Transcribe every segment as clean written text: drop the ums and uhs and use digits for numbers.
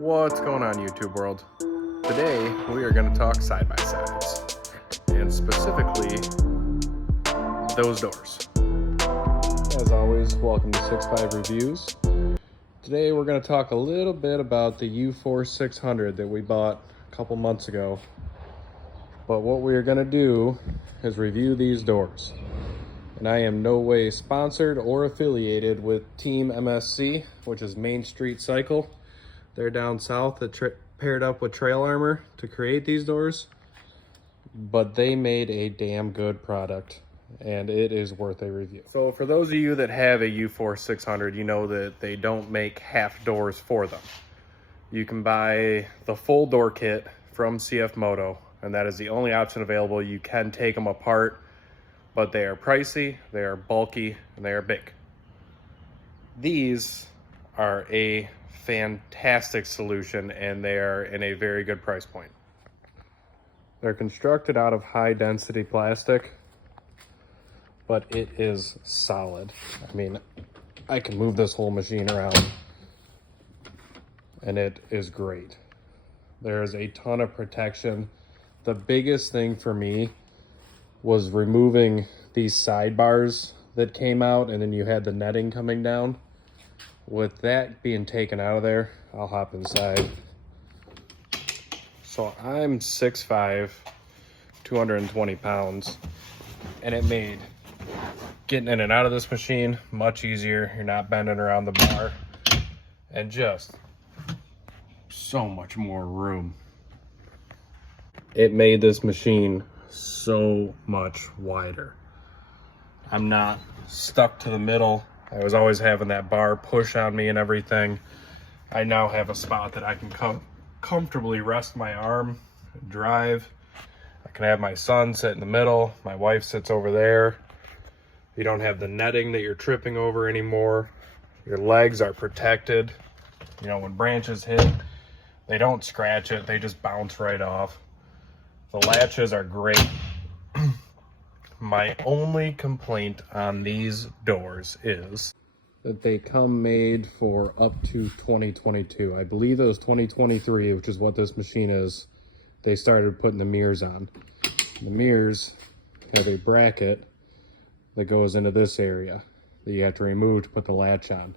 What's going on, YouTube world? Today we are going to talk side-by-sides, and specifically those doors. As always, welcome to 6.5 Reviews. Today we're going to talk a little bit about the UForce 600 that we bought a couple months ago. But what we are going to do is review these doors. And I am no way sponsored or affiliated with Team MSC, which is Main Street Cycle. They're down south that paired up with Trail Armor to create these doors. But they made a damn good product, and it is worth a review. So for those of you that have a UForce 600, you know that they don't make half doors for them. You can buy the full door kit from CFmoto, and that is the only option available. You can take them apart, but they are pricey, they are bulky, and they are big. These are a fantastic solution, and they are in a very good price point. They're constructed out of high density plastic, but it is solid. I mean, I can move this whole machine around, and it is great. There's a ton of protection. The biggest thing for me was removing these sidebars that came out, and then you had the netting coming down. With that being taken out of there, I'll hop inside. So I'm 6'5", 220 pounds, and it made getting in and out of this machine much easier. You're not bending around the bar, and just so much more room. It made this machine so much wider. I'm not stuck to the middle. I was always having that bar push on me and everything. I now have a spot that I can comfortably rest my arm and drive. I can have my son sit in the middle. My wife sits over there. You don't have the netting that you're tripping over anymore. Your legs are protected. You know, when branches hit, they don't scratch it. They just bounce right off. The latches are great. My only complaint on these doors is that they come made for up to 2022. I believe it was 2023, which is what this machine is. They started putting the mirrors on. The mirrors have a bracket that goes into this area that you have to remove to put the latch on.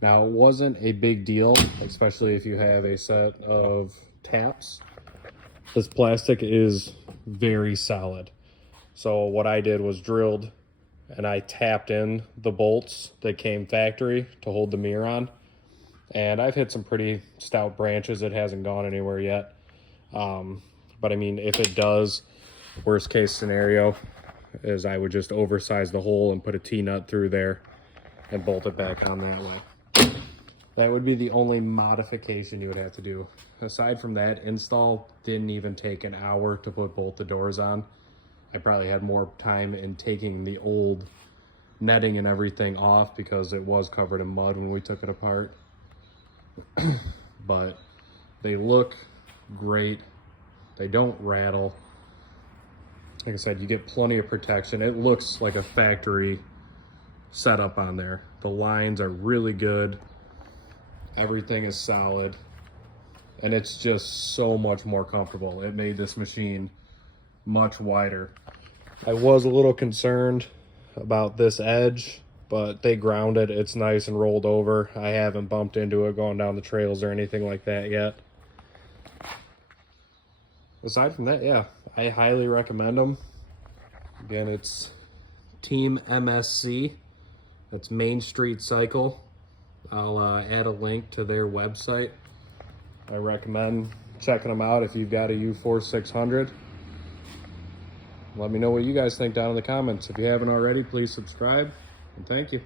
Now, it wasn't a big deal, especially if you have a set of taps. This plastic is very solid. So what I did was drilled and I tapped in the bolts that came factory to hold the mirror on. And I've hit some pretty stout branches. It hasn't gone anywhere yet. But I mean, if it does, worst case scenario is I would just oversize the hole and put a T-nut through there and bolt it back on that way. That would be the only modification you would have to do. Aside from that, install didn't even take an hour to put both the doors on. I probably had more time in taking the old netting and everything off because it was covered in mud when we took it apart. But they look great. They don't rattle. Like I said, you get plenty of protection. It looks like a factory setup on there. The lines are really good. Everything is solid. And it's just so much more comfortable. It made this machine much wider. I was a little concerned about this edge, but they grounded. It's nice and rolled over. I haven't bumped into it going down the trails or anything like that yet. Aside from that, yeah, I highly recommend them. Again, it's Team MSC. That's Main Street Cycle. I'll add a link to their website. I recommend checking them out if you've got a UForce 600. Let me know what you guys think down in the comments. If you haven't already, please subscribe, and thank you.